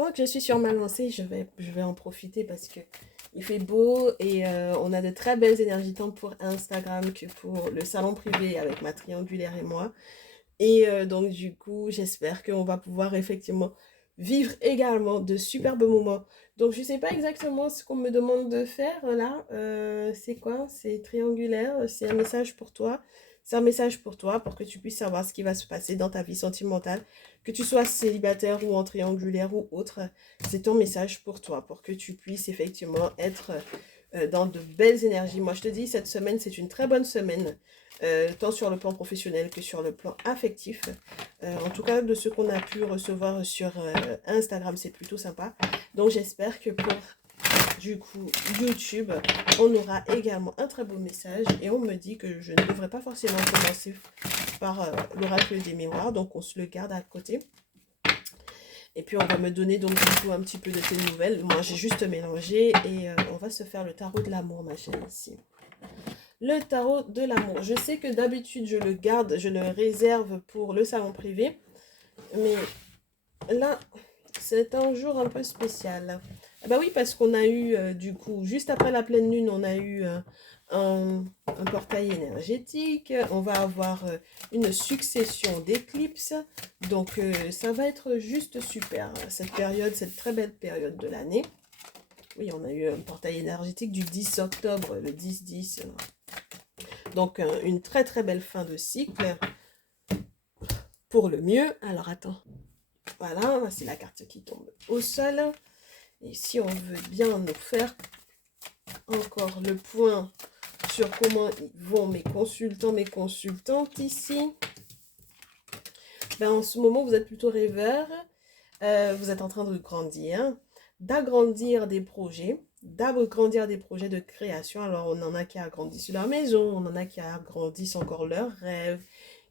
pendant que je suis sur ma lancée, je vais en profiter parce que il fait beau et on a de très belles énergies tant pour Instagram que pour le salon privé avec ma triangulaire et moi. Et donc du coup, j'espère qu'on va pouvoir effectivement vivre également de superbes moments. Donc je sais pas exactement ce qu'on me demande de faire là. C'est quoi? C'est triangulaire, c'est un message pour toi. C'est un message pour toi pour que tu puisses savoir ce qui va se passer dans ta vie sentimentale. Que tu sois célibataire ou en triangulaire ou autre, c'est ton message pour toi, pour que tu puisses effectivement être dans de belles énergies. Moi je te dis, cette semaine, c'est une très bonne semaine tant sur le plan professionnel que sur le plan affectif. En tout cas, de ce qu'on a pu recevoir sur Instagram, c'est plutôt sympa. Donc j'espère que pour du coup YouTube, on aura également un très beau message. Et on me dit que je ne devrais pas forcément commencer par l'oracle des mémoires. Donc on se le garde à côté. Et puis on va me donner donc du coup un petit peu de tes nouvelles. Moi j'ai juste mélangé et on va se faire le tarot de l'amour, ma chérie, ici. Le tarot de l'amour. Je sais que d'habitude, je le garde, je le réserve pour le salon privé. Mais là, c'est un jour un peu spécial. Ah bah oui, parce qu'on a eu, du coup, juste après la pleine lune, on a eu un portail énergétique. On va avoir une succession d'éclipses. Donc, ça va être juste super, cette période, cette très belle période de l'année. Oui, on a eu un portail énergétique du 10 octobre, le 10-10. Donc, une très très belle fin de cycle pour le mieux. Alors, attends. Voilà, c'est la carte qui tombe au sol. Et si on veut bien nous faire encore le point sur comment vont mes consultants, mes consultantes ici. Ben, en ce moment, vous êtes plutôt rêveurs. Vous êtes en train de grandir, d'agrandir des projets, d'agrandir des projets de création. Alors, on en a qui agrandissent leur maison, on en a qui agrandissent encore leurs rêves,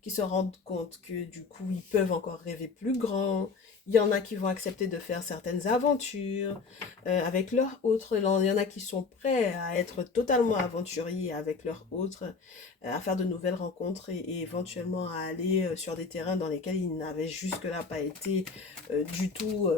qui se rendent compte que du coup, ils peuvent encore rêver plus grand. Il y en a qui vont accepter de faire certaines aventures avec leurs autres. Il y en a qui sont prêts à être totalement aventuriers avec leurs autres, à faire de nouvelles rencontres et éventuellement à aller sur des terrains dans lesquels ils n'avaient jusque-là pas été du tout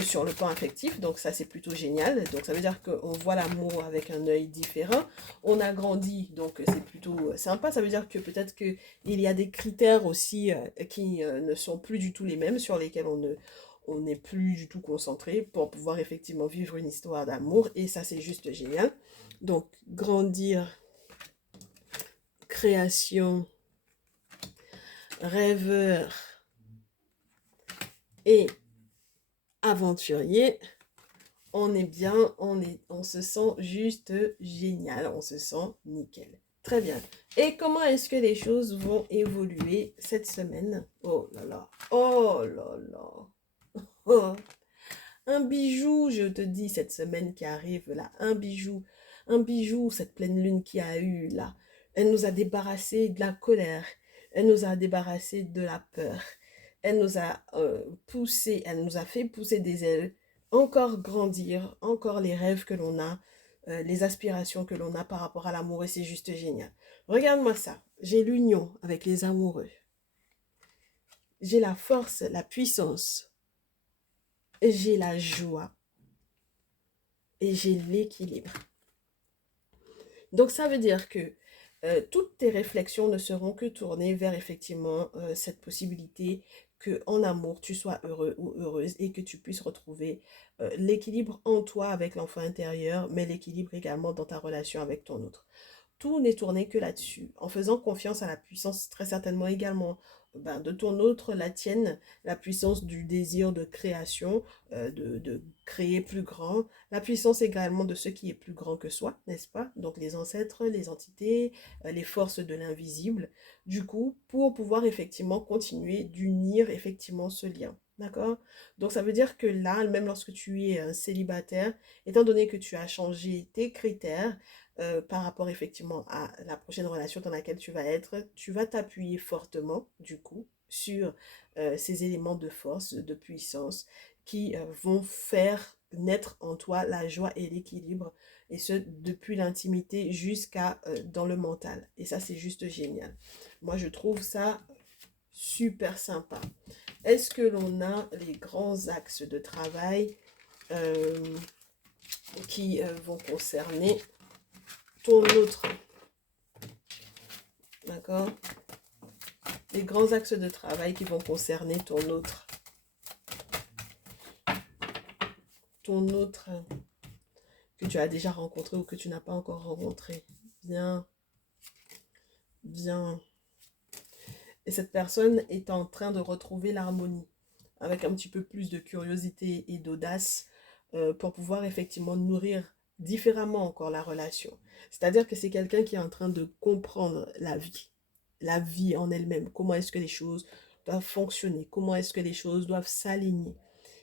sur le plan affectif. Donc ça, c'est plutôt génial. Donc ça veut dire qu'on voit l'amour avec un œil différent. On a grandi, donc c'est plutôt sympa. Ça veut dire que peut-être qu'il y a des critères aussi qui ne sont plus du tout les mêmes, sur lesquels on n'est plus du tout concentré pour pouvoir effectivement vivre une histoire d'amour. Et ça, c'est juste génial. Donc, grandir, création, rêveur et aventurier, on est bien, on se sent juste génial, on se sent nickel. Très bien. Et comment est-ce que les choses vont évoluer cette semaine? Oh là là, oh là là. Oh. Un bijou, je te dis, cette semaine qui arrive là, un bijou, cette pleine lune qui a eu là. Elle nous a débarrassé de la colère, elle nous a débarrassé de la peur, elle nous a poussé, elle nous a fait pousser des ailes, encore grandir, encore les rêves que l'on a, les aspirations que l'on a par rapport à l'amour et c'est juste génial. Regarde-moi ça, j'ai l'union avec les amoureux, j'ai la force, la puissance, j'ai la joie et j'ai l'équilibre. Donc ça veut dire que toutes tes réflexions ne seront que tournées vers effectivement cette possibilité que en amour tu sois heureux ou heureuse et que tu puisses retrouver l'équilibre en toi avec l'enfant intérieur, mais l'équilibre également dans ta relation avec ton autre. Tout n'est tourné que là-dessus, en faisant confiance à la puissance très certainement également de ton autre, la tienne, la puissance du désir de création, de créer plus grand, la puissance également de ce qui est plus grand que soi, n'est-ce pas? Donc les ancêtres, les entités, les forces de l'invisible, du coup, pour pouvoir effectivement continuer d'unir effectivement ce lien. D'accord? Donc ça veut dire que là, même lorsque tu es un célibataire, étant donné que tu as changé tes critères, par rapport effectivement à la prochaine relation dans laquelle tu vas être, tu vas t'appuyer fortement, du coup, sur ces éléments de force, de puissance, qui vont faire naître en toi la joie et l'équilibre, et ce, depuis l'intimité jusqu'à dans le mental. Et ça, c'est juste génial. Moi, je trouve ça super sympa. Est-ce que l'on a les grands axes de travail euh, qui vont concerner ton autre? D'accord? Les grands axes de travail qui vont concerner ton autre. Ton autre que tu as déjà rencontré ou que tu n'as pas encore rencontré. Bien, bien. Et cette personne est en train de retrouver l'harmonie avec un petit peu plus de curiosité et d'audace pour pouvoir effectivement nourrir différemment encore la relation. C'est-à-dire que c'est quelqu'un qui est en train de comprendre la vie en elle-même, comment est-ce que les choses doivent fonctionner, comment est-ce que les choses doivent s'aligner.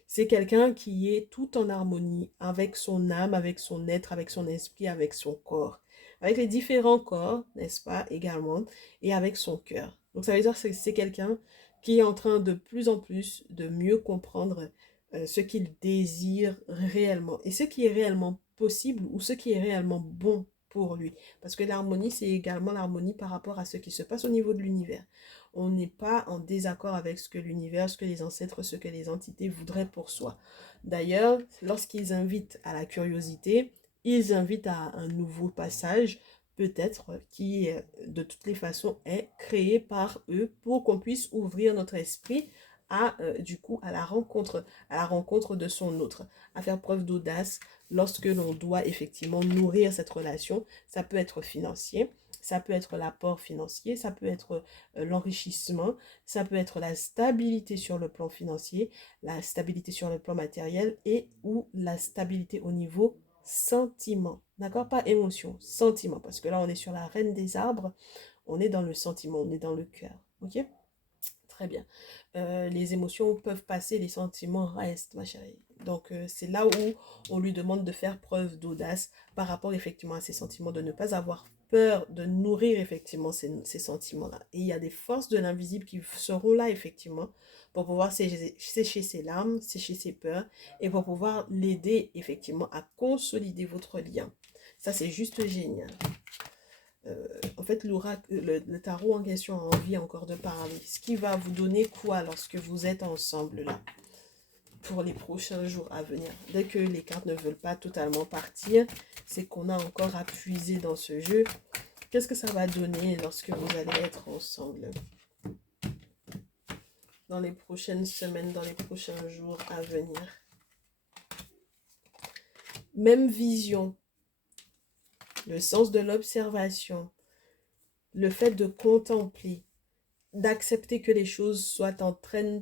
C'est quelqu'un qui est tout en harmonie avec son âme, avec son être, avec son esprit, avec son corps, avec les différents corps, n'est-ce pas, également, et avec son cœur. Donc ça veut dire que c'est quelqu'un qui est en train de plus en plus de mieux comprendre ce qu'il désire réellement et ce qui est réellement possible ou ce qui est réellement bon pour lui. Parce que l'harmonie, c'est également l'harmonie par rapport à ce qui se passe au niveau de l'univers. On n'est pas en désaccord avec ce que l'univers, ce que les ancêtres, ce que les entités voudraient pour soi. D'ailleurs, lorsqu'ils invitent à la curiosité, ils invitent à un nouveau passage, peut-être qui, de toutes les façons, est créé par eux pour qu'on puisse ouvrir notre esprit à, du coup, à la rencontre de son autre, à faire preuve d'audace lorsque l'on doit effectivement nourrir cette relation. Ça peut être financier, ça peut être l'apport financier, ça peut être l'enrichissement, ça peut être la stabilité sur le plan financier, la stabilité sur le plan matériel et ou la stabilité au niveau sentiment. D'accord? Pas émotion, sentiment. Parce que là, on est sur la reine des arbres, on est dans le sentiment, on est dans le cœur. Ok? Très bien. Les émotions peuvent passer, les sentiments restent, ma chérie. Donc, c'est là où on lui demande de faire preuve d'audace par rapport effectivement à ses sentiments, de ne pas avoir peur de nourrir effectivement ces sentiments-là. Et il y a des forces de l'invisible qui seront là effectivement pour pouvoir sécher ses larmes, sécher ses peurs et pour pouvoir l'aider effectivement à consolider votre lien. Ça, c'est juste génial. En fait, le tarot en question a envie encore de parler. Ce qui va vous donner quoi lorsque vous êtes ensemble là pour les prochains jours à venir. Dès que les cartes ne veulent pas totalement partir, c'est qu'on a encore à puiser dans ce jeu. Qu'est-ce que ça va donner lorsque vous allez être ensemble dans les prochaines semaines, dans les prochains jours à venir? Même vision, le sens de l'observation, le fait de contempler, d'accepter que les choses soient en train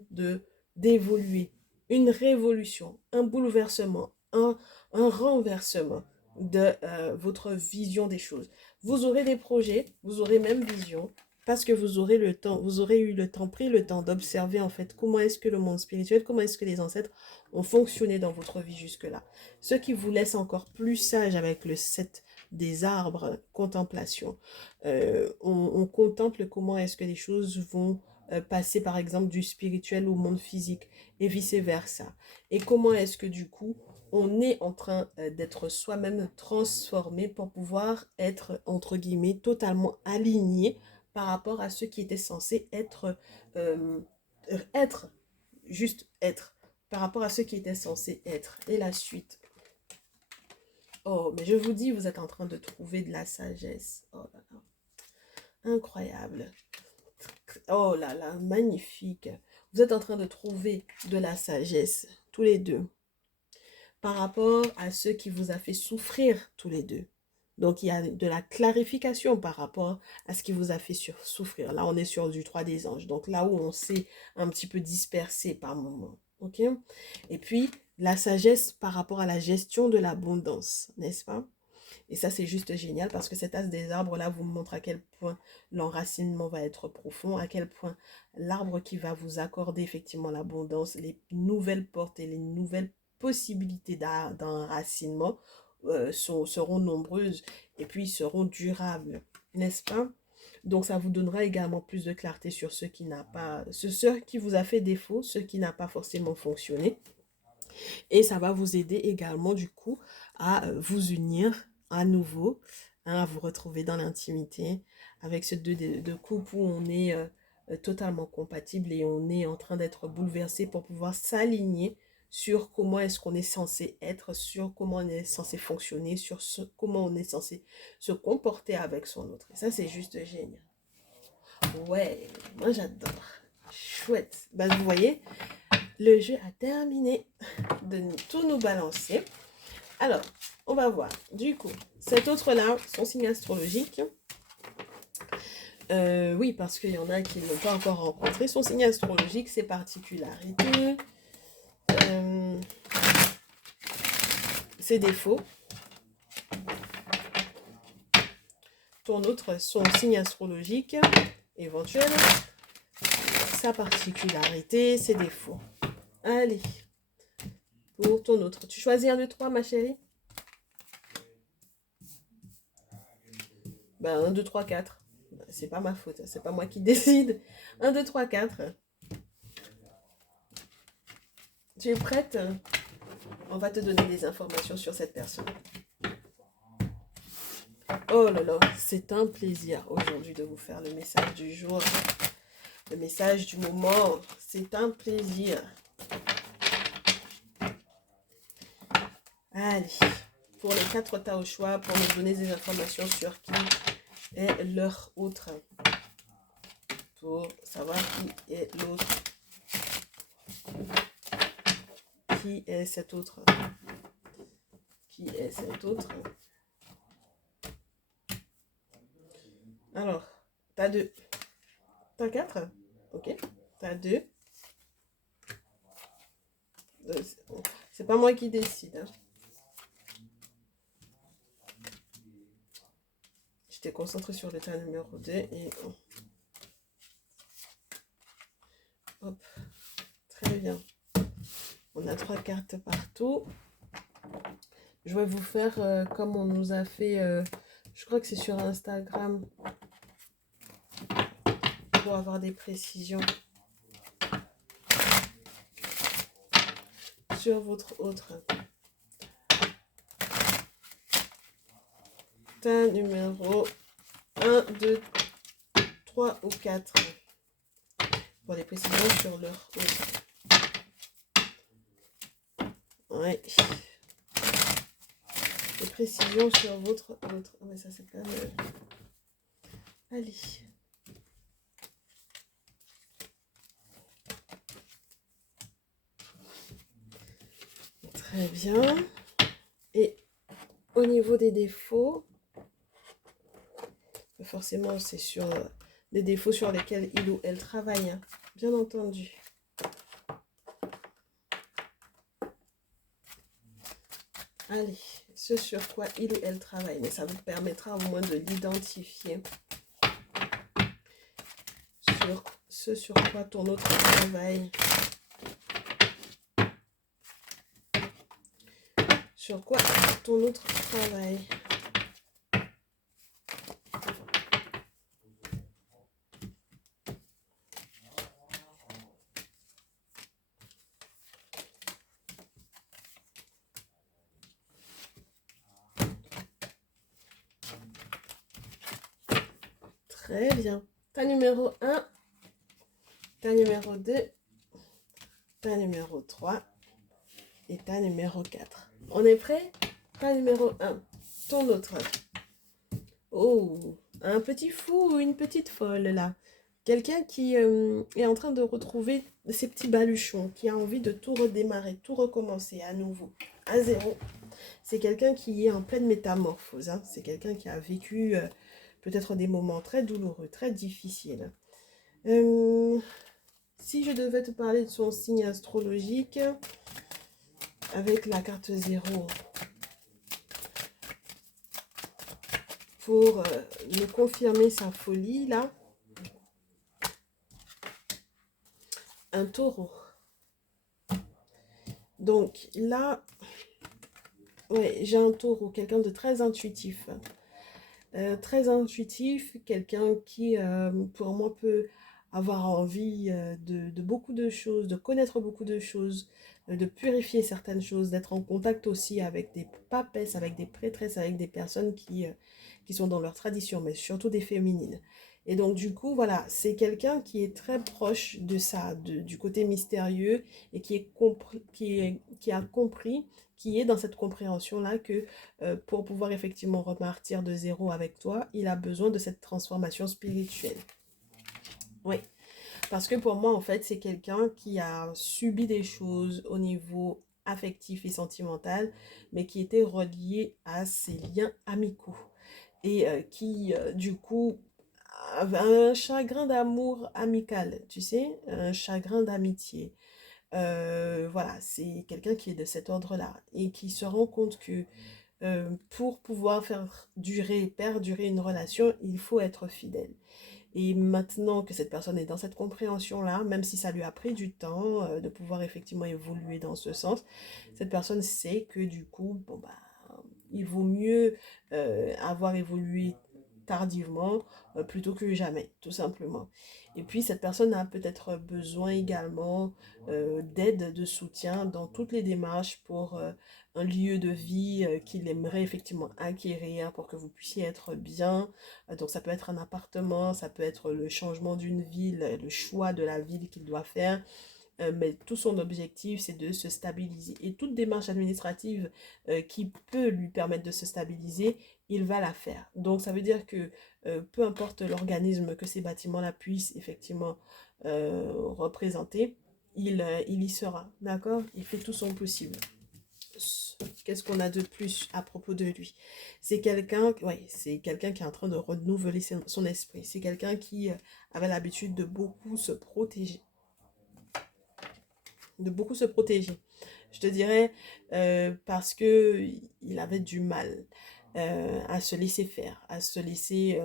d'évoluer, une révolution, un bouleversement, un renversement de votre vision des choses. Vous aurez des projets, vous aurez même vision, parce que vous aurez le temps, vous aurez eu le temps, pris le temps d'observer en fait comment est-ce que le monde spirituel, comment est-ce que les ancêtres ont fonctionné dans votre vie jusque-là. Ce qui vous laisse encore plus sage avec le 7 des arbres, contemplation. On contemple comment est-ce que les choses vont passer par exemple du spirituel au monde physique et vice-versa. Et comment est-ce que du coup on est en train d'être soi-même transformé pour pouvoir être entre guillemets totalement aligné par rapport à ce qui était censé euh, être, juste être, par rapport à ce qui était censé être. Et la suite. Oh, mais je vous dis, vous êtes en train de trouver de la sagesse. Oh là là. Incroyable. Oh là là, magnifique. Vous êtes en train de trouver de la sagesse, tous les deux, par rapport à ce qui vous a fait souffrir, tous les deux. Donc, il y a de la clarification par rapport à ce qui vous a fait souffrir. Là, on est sur du 3 des anges. Donc, là où on s'est un petit peu dispersé par moment. OK? Et puis, la sagesse par rapport à la gestion de l'abondance, n'est-ce pas? Et ça, c'est juste génial parce que cet as des arbres-là vous montre à quel point l'enracinement va être profond, à quel point l'arbre qui va vous accorder effectivement l'abondance, les nouvelles portes et les nouvelles possibilités d'enracinement seront nombreuses et puis seront durables, n'est-ce pas? Donc ça vous donnera également plus de clarté sur ce qui n'a pas, ce qui vous a fait défaut, ce qui n'a pas forcément fonctionné. Et ça va vous aider également du coup à vous unir à nouveau, hein, à vous retrouver dans l'intimité avec ce deux de couple où on est totalement compatibles et on est en train d'être bouleversé pour pouvoir s'aligner sur comment est-ce qu'on est censé être, sur comment on est censé fonctionner, sur comment on est censé se comporter avec son autre. Et ça, c'est juste génial. Ouais, moi j'adore. Chouette. Ben, vous voyez, le jeu a terminé de tout nous balancer. Alors, on va voir. Du coup, cet autre-là, son signe astrologique. Oui, parce qu'il y en a qui ne l'ont pas encore rencontré. Son signe astrologique, ses particularités, ses défauts. Ton autre, son signe astrologique éventuel, sa particularité, ses défauts. Allez, pour ton autre. Tu choisis un de trois, ma chérie? Ben, 1, 2, 3, 4. C'est pas ma faute, c'est pas moi qui décide. 1, 2, 3, 4. Tu es prête? On va te donner des informations sur cette personne. Oh là là, c'est un plaisir aujourd'hui de vous faire le message du jour. Le message du moment, c'est un plaisir. Allez, pour les 4 tas au choix, pour nous donner des informations sur qui est leur autre. Pour savoir qui est l'autre. Qui est cet autre? Qui est cet autre? Alors, t'as 2. T'as 4? Ok. T'as 2. C'est pas moi qui décide. Hein. J'étais concentrée sur le tas numéro 2 et... Hop. Très bien. On a 3 cartes partout. Je vais vous faire comme on nous a fait... je crois que c'est sur Instagram. Pour avoir des précisions. Sur votre autre. Tas numéro 1, 2, 3 ou 4. Pour les précisions sur leur autre. Ouais. Des précisions sur votre autre. Oh, mais ça, c'est pas mal. Allez. Très bien. Et au niveau des défauts, forcément, c'est sur des défauts sur lesquels il ou elle travaille, hein, bien entendu. Allez, ce sur quoi il ou elle travaille, mais ça vous permettra au moins de l'identifier. Sur ce sur quoi ton autre travaille. Sur quoi ton autre travaille. Très bien. Ta numéro 1, ta numéro 2, ta numéro 3 et ta numéro 4. On est prêt? Ta numéro 1, ton autre. Oh, un petit fou ou une petite folle là. Quelqu'un qui est en train de retrouver ses petits baluchons, qui a envie de tout redémarrer, tout recommencer à nouveau, à zéro. C'est quelqu'un qui est en pleine métamorphose. Hein. C'est quelqu'un qui a vécu peut-être des moments très douloureux, très difficiles. Si je devais te parler de son signe astrologique, avec la carte 0, pour me confirmer sa folie, là, un taureau. Donc là, ouais, j'ai un taureau, quelqu'un de très intuitif. Très intuitif, quelqu'un qui, pour moi, peut avoir envie de beaucoup de choses, de connaître beaucoup de choses, de purifier certaines choses, d'être en contact aussi avec des papesses, avec des prêtresses, avec des personnes qui sont dans leur tradition, mais surtout des féminines. Et donc, du coup, voilà, c'est quelqu'un qui est très proche de ça, du côté mystérieux et qui a compris, qui est dans cette compréhension-là que pour pouvoir effectivement repartir de zéro avec toi, il a besoin de cette transformation spirituelle. Oui, parce que pour moi, en fait, c'est quelqu'un qui a subi des choses au niveau affectif et sentimental, mais qui était relié à ses liens amicaux et qui, du coup, avait un chagrin d'amour amical, tu sais, un chagrin d'amitié. Voilà, c'est quelqu'un qui est de cet ordre-là et qui se rend compte que pour pouvoir faire durer, perdurer une relation, il faut être fidèle. Et maintenant que cette personne est dans cette compréhension-là, même si ça lui a pris du temps de pouvoir effectivement évoluer dans ce sens, cette personne sait que du coup, bon bah, il vaut mieux avoir évolué tardivement plutôt que jamais, tout simplement. Et puis cette personne a peut-être besoin également d'aide, de soutien dans toutes les démarches pour un lieu de vie qu'il aimerait effectivement acquérir pour que vous puissiez être bien. Donc ça peut être un appartement, ça peut être le changement d'une ville, le choix de la ville qu'il doit faire. Mais tout son objectif, c'est de se stabiliser. Et toute démarche administrative qui peut lui permettre de se stabiliser, il va la faire. Donc, ça veut dire que peu importe l'organisme que ces bâtiments-là puissent effectivement représenter, il y sera. D'accord? Il fait tout son possible. Qu'est-ce qu'on a de plus à propos de lui? C'est quelqu'un, ouais, c'est quelqu'un qui est en train de renouveler son esprit. C'est quelqu'un qui avait l'habitude de beaucoup se protéger, Je te dirais parce que il avait du mal à se laisser faire, à se laisser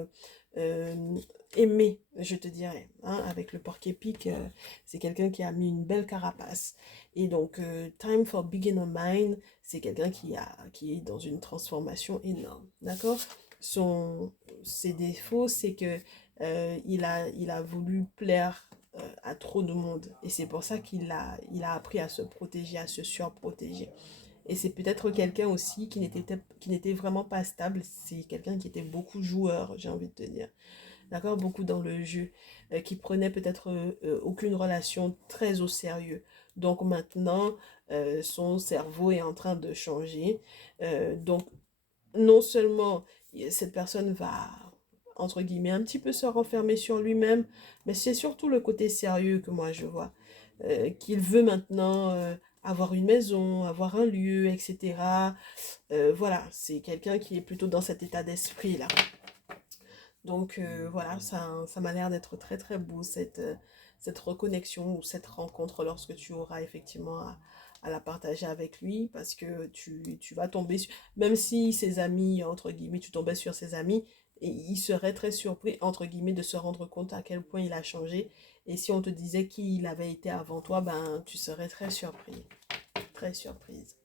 euh, aimer, je te dirais. Hein, avec le porc-épic, c'est quelqu'un qui a mis une belle carapace. Et donc, Time for Beginner Mind, c'est quelqu'un qui est dans une transformation énorme. D'accord? Ses défauts, c'est que il a voulu plaire à trop de monde. Et c'est pour ça il a appris à se protéger, à se surprotéger. Et c'est peut-être quelqu'un aussi qui n'était vraiment pas stable. C'est quelqu'un qui était beaucoup joueur, j'ai envie de te dire. D'accord? Beaucoup dans le jeu. Qui prenait peut-être aucune relation très au sérieux. Donc maintenant, son cerveau est en train de changer. Donc non seulement cette personne va, entre guillemets, un petit peu se renfermer sur lui-même, mais c'est surtout le côté sérieux que moi je vois. Qu'il veut maintenant avoir une maison, avoir un lieu, etc. Voilà, c'est quelqu'un qui est plutôt dans cet état d'esprit-là. Donc voilà, ça m'a l'air d'être très très beau, cette reconnexion ou cette rencontre lorsque tu auras effectivement à la partager avec lui, parce que tu vas tomber sur, même si ses amis, entre guillemets, tu tombais sur ses amis, et il serait très surpris, entre guillemets, de se rendre compte à quel point il a changé. Et si on te disait qui il avait été avant toi, ben tu serais très surpris, très surprise.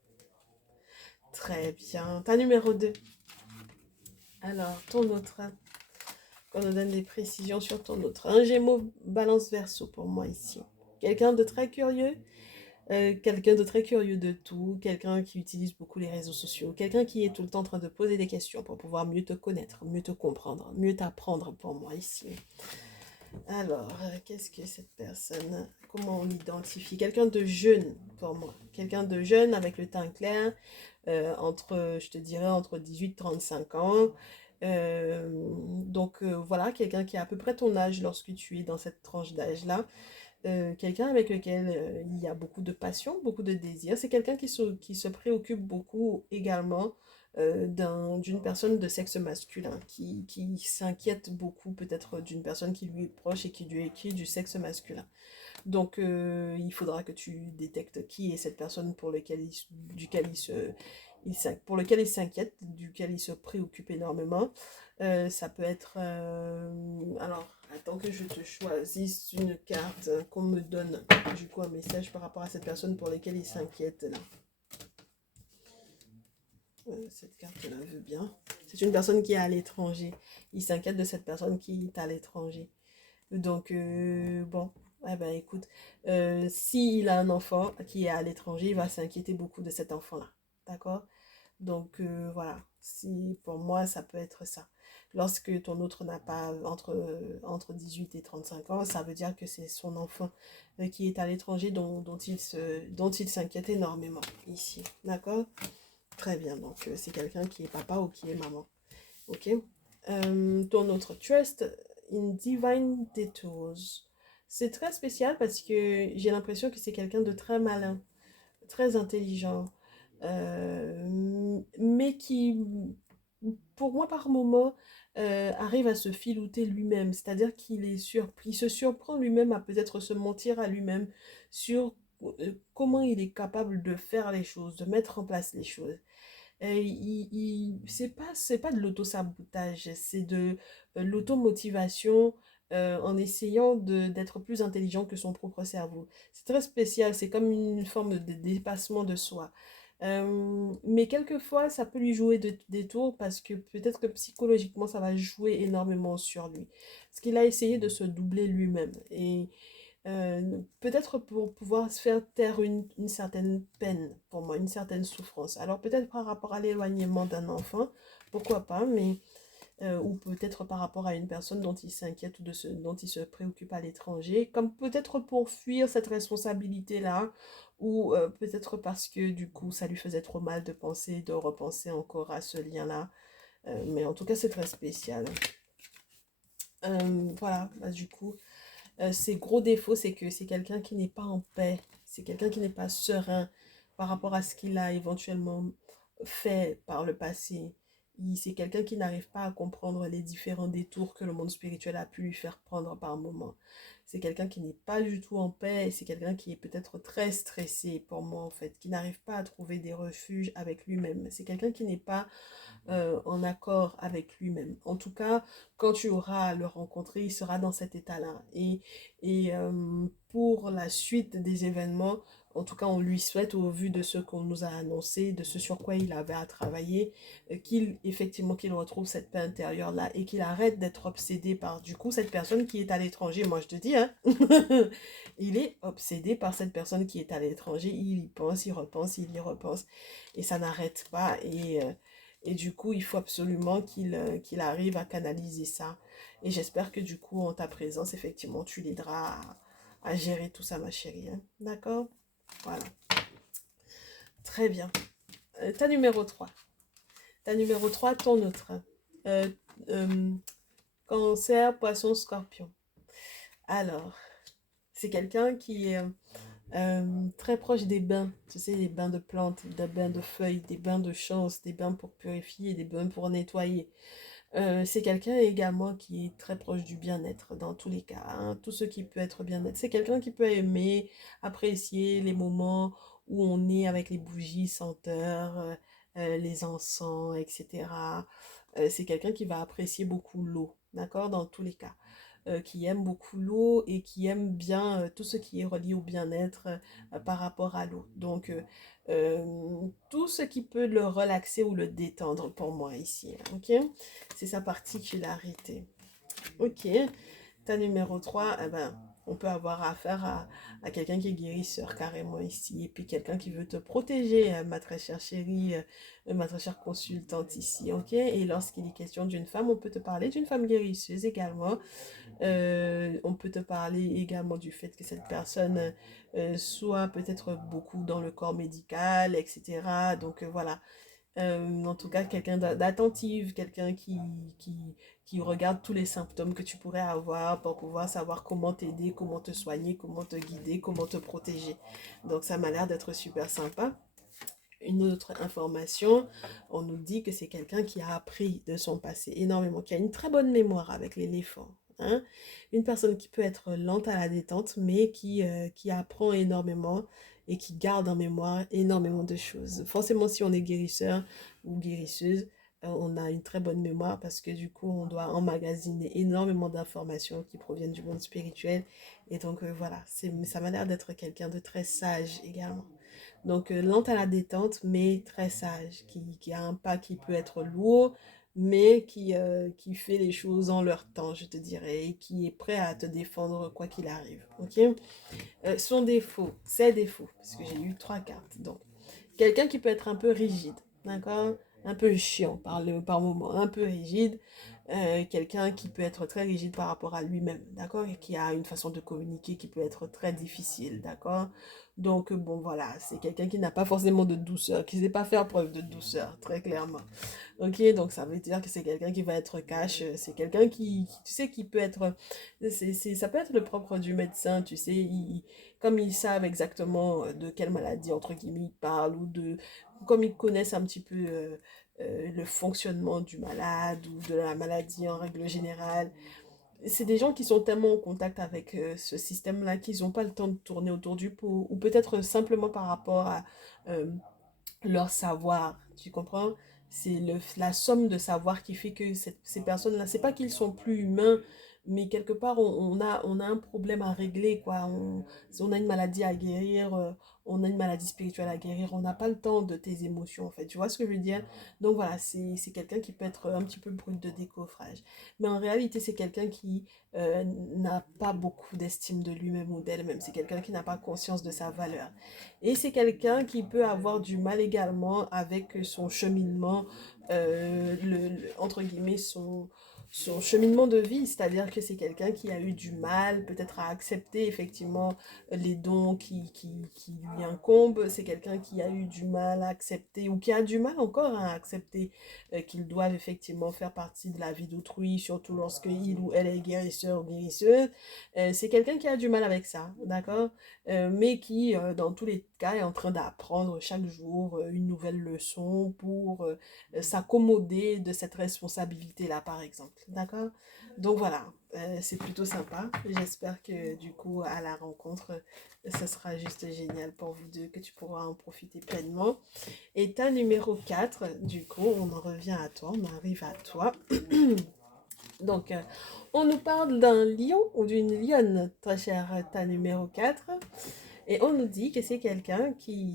Très bien. Ta numéro 2. Alors, ton autre. Qu'on nous donne des précisions sur ton autre. Un Gémeaux balance verso pour moi ici. Quelqu'un de très curieux, quelqu'un de très curieux de tout, quelqu'un qui utilise beaucoup les réseaux sociaux, quelqu'un qui est tout le temps en train de poser des questions pour pouvoir mieux te connaître, mieux te comprendre, mieux t'apprendre pour moi ici. Alors, qu'est-ce que cette personne, comment on l'identifie? Quelqu'un de jeune pour moi, quelqu'un de jeune avec le teint clair, je te dirais, entre 18 et 35 ans. Donc voilà, quelqu'un qui a à peu près ton âge lorsque tu es dans cette tranche d'âge-là. Quelqu'un avec lequel il y a beaucoup de passion, beaucoup de désir. C'est quelqu'un qui se préoccupe beaucoup également d'une personne de sexe masculin, qui s'inquiète beaucoup peut-être d'une personne qui lui est proche et qui est du sexe masculin. Donc il faudra que tu détectes qui est cette personne pour lequel il s'inquiète, duquel il se préoccupe énormément. Ça peut être... alors, attends que je te choisisse une carte qu'on me donne, du coup, un message par rapport à cette personne pour laquelle il s'inquiète, là. Cette carte-là veut bien. C'est une personne qui est à l'étranger. Il s'inquiète de cette personne qui est à l'étranger. Donc, bon, eh ben, écoute, s'il a un enfant qui est à l'étranger, il va s'inquiéter beaucoup de cet enfant-là. D'accord? Donc voilà, si pour moi ça peut être ça. Lorsque ton autre n'a pas entre 18 et 35 ans, ça veut dire que c'est son enfant qui est à l'étranger dont il s'inquiète énormément ici. D'accord? Très bien, donc c'est quelqu'un qui est papa ou qui est maman. Ok? Ton autre trust in divine detours. C'est très spécial parce que j'ai l'impression que c'est quelqu'un de très malin, très intelligent, mais qui, pour moi, par moment, arrive à se filouter lui-même. C'est-à-dire qu'il est surpris, il se surprend lui-même à peut-être se mentir à lui-même sur comment il est capable de faire les choses, de mettre en place les choses. C'est pas de l'auto-sabotage, c'est de l'automotivation en essayant d'être plus intelligent que son propre cerveau. C'est très spécial, c'est comme une forme de dépassement de soi. Mais quelquefois, ça peut lui jouer des tours parce que peut-être que psychologiquement, ça va jouer énormément sur lui. Parce qu'il a essayé de se doubler lui-même. Et peut-être pour pouvoir se faire taire une certaine peine, pour moi, une certaine souffrance. Alors peut-être par rapport à l'éloignement d'un enfant, pourquoi pas, mais ou peut-être par rapport à une personne dont il s'inquiète ou dont il se préoccupe à l'étranger, comme peut-être pour fuir cette responsabilité-là, ou peut-être parce que du coup ça lui faisait trop mal de penser, de repenser encore à ce lien-là. Mais en tout cas, c'est très spécial. Voilà, bah, du coup. Ses gros défauts, c'est que c'est quelqu'un qui n'est pas en paix, c'est quelqu'un qui n'est pas serein par rapport à ce qu'il a éventuellement fait par le passé. C'est quelqu'un qui n'arrive pas à comprendre les différents détours que le monde spirituel a pu lui faire prendre par moment. C'est quelqu'un qui n'est pas du tout en paix, c'est quelqu'un qui est peut-être très stressé pour moi en fait, qui n'arrive pas à trouver des refuges avec lui-même. C'est quelqu'un qui n'est pas en accord avec lui-même. En tout cas, quand tu auras à le rencontrer, il sera dans cet état-là. Pour la suite des événements, en tout cas, on lui souhaite, au vu de ce qu'on nous a annoncé, de ce sur quoi il avait à travailler, qu'il retrouve cette paix intérieure-là et qu'il arrête d'être obsédé par, du coup, cette personne qui est à l'étranger. Moi, je te dis, hein, il est obsédé par cette personne qui est à l'étranger. Il y pense, il repense, il y repense. Et ça n'arrête pas. Et du coup, il faut absolument qu'il arrive à canaliser ça. Et j'espère que du coup, en ta présence, effectivement, tu l'aideras à gérer tout ça, ma chérie. Hein. D'accord? Voilà. Très bien. Ta numéro 3. Ta numéro 3, ton autre. Euh, euh, Cancer, poisson, scorpion. Alors, c'est quelqu'un qui est très proche des bains. Tu sais, des bains de plantes, des bains de feuilles, des bains de chance, des bains pour purifier, des bains pour nettoyer. C'est quelqu'un également qui est très proche du bien-être dans tous les cas, hein, tout ce qui peut être bien-être. C'est quelqu'un qui peut aimer, apprécier les moments où on est avec les bougies senteurs, les encens, etc. C'est quelqu'un qui va apprécier beaucoup l'eau, d'accord, dans tous les cas. Qui aime beaucoup l'eau et qui aime bien tout ce qui est relié au bien-être par rapport à l'eau. Donc, tout ce qui peut le relaxer ou le détendre pour moi ici, ok? C'est sa particularité. Ok, ta numéro 3 eh ben, on peut avoir affaire à quelqu'un qui est guérisseur carrément ici, et puis quelqu'un qui veut te protéger, ma très chère chérie, ma très chère consultante ici, ok? Et lorsqu'il est question d'une femme, on peut te parler d'une femme guérisseuse également. On peut te parler également du fait que cette personne soit peut-être beaucoup dans le corps médical, etc. Donc voilà. En tout cas, quelqu'un d'attentive, quelqu'un qui regarde tous les symptômes que tu pourrais avoir pour pouvoir savoir comment t'aider, comment te soigner, comment te guider, comment te protéger. Donc ça m'a l'air d'être super sympa. Une autre information, on nous dit que c'est quelqu'un qui a appris de son passé énormément, qui a une très bonne mémoire avec l'éléphant. Hein? Une personne qui peut être lente à la détente, mais qui apprend énormément et qui garde en mémoire énormément de choses. Forcément, si on est guérisseur ou guérisseuse, on a une très bonne mémoire parce que du coup, on doit emmagasiner énormément d'informations qui proviennent du monde spirituel. Et donc, voilà, ça m'a l'air d'être quelqu'un de très sage également. Donc, lente à la détente, mais très sage, qui a un pas qui peut être lourd, mais qui fait les choses en leur temps, je te dirais, et qui est prêt à te défendre quoi qu'il arrive. Ok? Son défaut, ses défauts, parce que j'ai eu trois cartes. Donc, quelqu'un qui peut être un peu rigide. d'accord? Un peu chiant par moment, un peu rigide, quelqu'un qui peut être très rigide par rapport à lui-même, d'accord? Et qui a une façon de communiquer qui peut être très difficile, d'accord? Donc, bon, voilà, c'est quelqu'un qui n'a pas forcément de douceur, qui ne sait pas faire preuve de douceur, très clairement. Ok, donc ça veut dire que c'est quelqu'un qui va être cash, c'est quelqu'un tu sais, qui peut être, ça peut être le propre du médecin, tu sais, comme ils savent exactement de quelle maladie, entre guillemets, ils parlent, comme ils connaissent un petit peu le fonctionnement du malade ou de la maladie en règle générale, c'est des gens qui sont tellement en contact avec ce système-là qu'ils n'ont pas le temps de tourner autour du pot, ou peut-être simplement par rapport à euh, leur savoir, tu comprends? C'est la somme de savoir qui fait que ces personnes-là, c'est pas qu'ils sont plus humains, mais quelque part, on a un problème à régler, quoi. Si on a une maladie à guérir, on a une maladie spirituelle à guérir, on n'a pas le temps de tes émotions, en fait. Tu vois ce que je veux dire? Donc voilà, c'est quelqu'un qui peut être un petit peu brut de décoffrage. Mais en réalité, c'est quelqu'un qui n'a pas beaucoup d'estime de lui-même ou d'elle-même. C'est quelqu'un qui n'a pas conscience de sa valeur. Et c'est quelqu'un qui peut avoir du mal également avec son cheminement, entre guillemets, son cheminement de vie. C'est-à-dire que c'est quelqu'un qui a eu du mal peut-être à accepter effectivement les dons qui lui incombent. C'est quelqu'un qui a eu du mal à accepter ou qui a du mal encore à accepter qu'ils doivent effectivement faire partie de la vie d'autrui, surtout lorsque il ou elle est guérisseur ou guérisseuse. C'est quelqu'un qui a du mal avec ça, d'accord? Mais qui, dans tous les cas, est en train d'apprendre chaque jour une nouvelle leçon pour s'accommoder de cette responsabilité-là, par exemple. D'accord? Donc voilà, c'est plutôt sympa. J'espère que du coup, à la rencontre, ce sera juste génial pour vous deux, que tu pourras en profiter pleinement. Et ta numéro 4 du coup, on en revient à toi, on arrive à toi. Donc, on nous parle d'un lion ou d'une lionne, très chère, ta numéro 4. Et on nous dit que c'est quelqu'un qui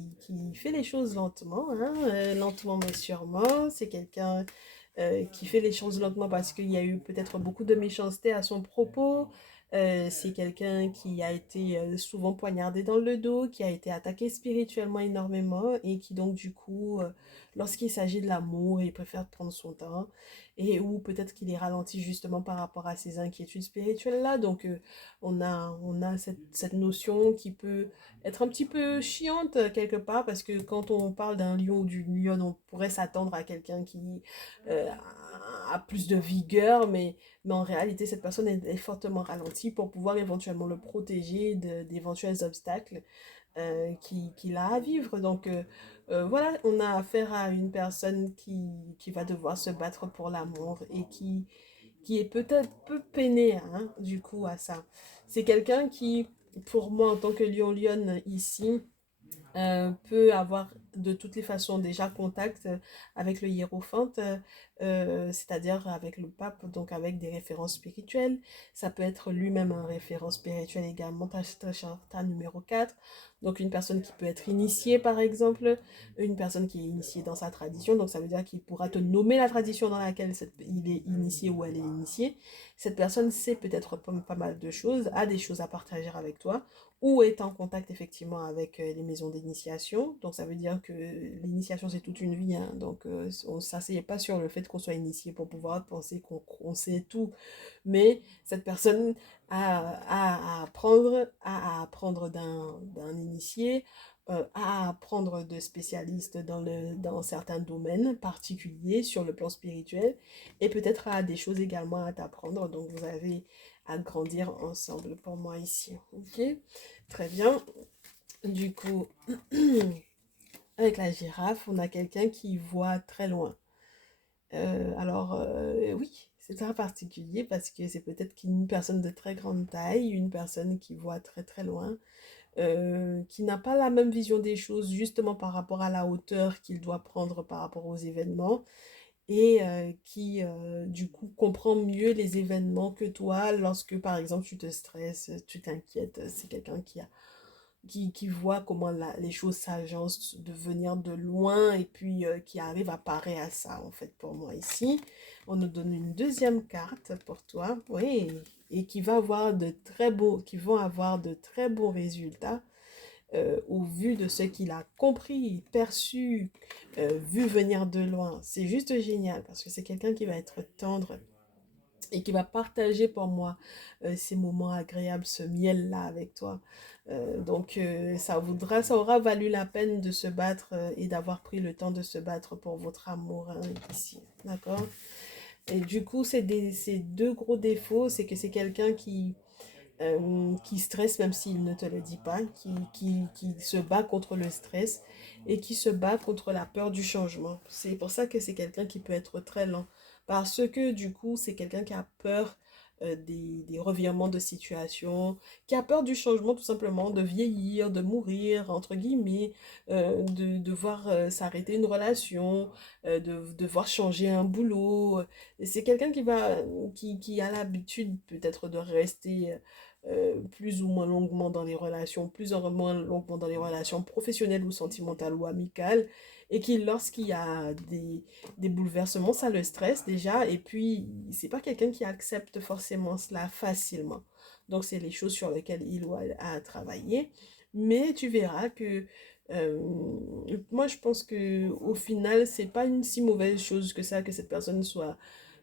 fait les choses lentement, hein, lentement mais sûrement. C'est quelqu'un qui fait les choses lentement parce qu'il y a eu peut-être beaucoup de méchanceté à son propos. C'est quelqu'un qui a été souvent poignardé dans le dos, qui a été attaqué spirituellement énormément et qui donc du coup, lorsqu'il s'agit de l'amour, il préfère prendre son temps et ou peut-être qu'il est ralenti justement par rapport à ses inquiétudes spirituelles-là. Donc on a cette notion qui peut être un petit peu chiante quelque part parce que quand on parle d'un lion ou d'une lionne, on pourrait s'attendre à quelqu'un qui euh, a plus de vigueur, mais en réalité, cette personne est fortement ralentie pour pouvoir éventuellement le protéger d'éventuels obstacles qu'il a à vivre. Donc voilà, on a affaire à une personne qui va devoir se battre pour l'amour et qui est peut-être peu peinée hein, du coup à ça. C'est quelqu'un qui, pour moi, en tant que lion-lionne ici, peut avoir de toutes les façons déjà contact avec le hiérophante, c'est-à-dire avec le pape, donc avec des références spirituelles. Ça peut être lui-même un référent spirituel également, ta numéro 4. Donc une personne qui peut être initiée par exemple, une personne qui est initiée dans sa tradition, donc ça veut dire qu'il pourra te nommer la tradition dans laquelle il est initié ou elle est initiée. Cette personne sait peut-être pas mal de choses, a des choses à partager avec toi ou est en contact effectivement avec les maisons d'initiation. Donc ça veut dire que l'initiation c'est toute une vie. Hein. Donc on ne s'asseyait pas sur le fait qu'on soit initié pour pouvoir penser qu'on sait tout. Mais cette personne a à apprendre d'un initié, à apprendre de spécialistes dans certains domaines particuliers sur le plan spirituel et peut-être à des choses également à t'apprendre. Donc vous avez à grandir ensemble pour moi ici. Ok? Très bien. Du coup, avec la girafe, on a quelqu'un qui voit très loin. Oui, c'est très particulier parce que c'est peut-être qu'une personne de très grande taille, une personne qui voit très très loin, qui n'a pas la même vision des choses justement par rapport à la hauteur qu'il doit prendre par rapport aux événements et qui du coup comprend mieux les événements que toi lorsque par exemple tu te stresses, tu t'inquiètes. C'est quelqu'un qui voit comment les choses s'agencent de venir de loin et puis qui arrive à parer à ça en fait pour moi ici. On nous donne une deuxième carte pour toi, oui, et qui vont avoir de très beaux résultats au vu de ce qu'il a compris, perçu, vu venir de loin. C'est juste génial parce que c'est quelqu'un qui va être tendre et qui va partager pour moi ces moments agréables, ce miel-là avec toi. Ça aura valu la peine de se battre et d'avoir pris le temps de se battre pour votre amour hein, ici. D'accord? Et du coup, ces deux gros défauts, c'est que c'est quelqu'un qui stresse même s'il ne te le dit pas, qui se bat contre le stress et qui se bat contre la peur du changement. C'est pour ça que c'est quelqu'un qui peut être très lent. Parce que du coup, c'est quelqu'un qui a peur des revirements de situation, qui a peur du changement tout simplement, de vieillir, de mourir, entre guillemets, de voir s'arrêter une relation, de devoir changer un boulot. C'est quelqu'un qui a l'habitude peut-être de rester plus ou moins longuement dans les relations, plus ou moins longuement dans les relations professionnelles ou sentimentales ou amicales, et qui, lorsqu'il y a des bouleversements, ça le stresse déjà, et puis c'est pas quelqu'un qui accepte forcément cela facilement. Donc, c'est les choses sur lesquelles il ou elle a travaillé, mais tu verras que euh, moi, je pense que au final, c'est pas une si mauvaise chose que ça, que cette personne soit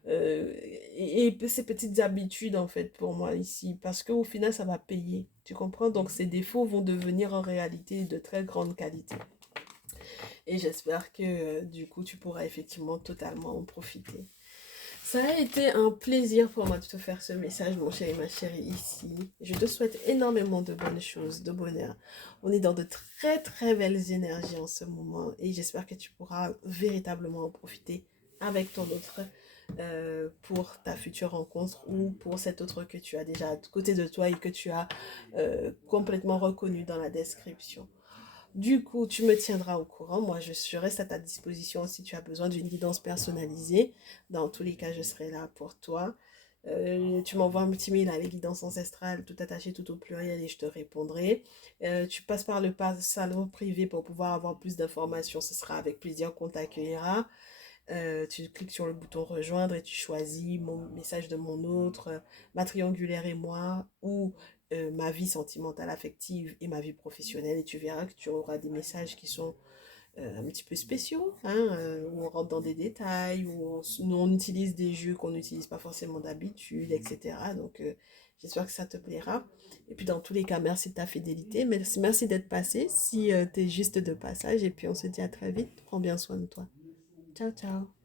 euh, et ces petites habitudes en fait pour moi ici parce qu'au final ça va payer tu comprends donc ces défauts vont devenir en réalité de très grande qualité et j'espère que du coup tu pourras effectivement totalement en profiter. Ça a été un plaisir pour moi de te faire ce message, mon chéri, ma chérie, ici. Je te souhaite énormément de bonnes choses, de bonheur. On est dans de très très belles énergies en ce moment et j'espère que tu pourras véritablement en profiter avec ton autre pour ta future rencontre ou pour cet autre que tu as déjà à côté de toi et que tu as complètement reconnu dans la description. Du coup, tu me tiendras au courant. Moi, je reste à ta disposition si tu as besoin d'une guidance personnalisée. Dans tous les cas, je serai là pour toi. Tu m'envoies un petit mail à la guidance ancestrale, tout attaché, tout au pluriel, et je te répondrai. Tu passes par le salon privé pour pouvoir avoir plus d'informations. Ce sera avec plaisir qu'on t'accueillera. Tu cliques sur le bouton rejoindre et tu choisis mon message de mon autre, ma triangulaire et moi, ou ma vie sentimentale, affective et ma vie professionnelle. Et tu verras que tu auras des messages qui sont un petit peu spéciaux, hein, où on rentre dans des détails, où on utilise des jeux qu'on n'utilise pas forcément d'habitude, etc. Donc, j'espère que ça te plaira. Et puis, dans tous les cas, merci de ta fidélité. Merci d'être passé si tu es juste de passage. Et puis, on se dit à très vite. Prends bien soin de toi. Ciao, ciao.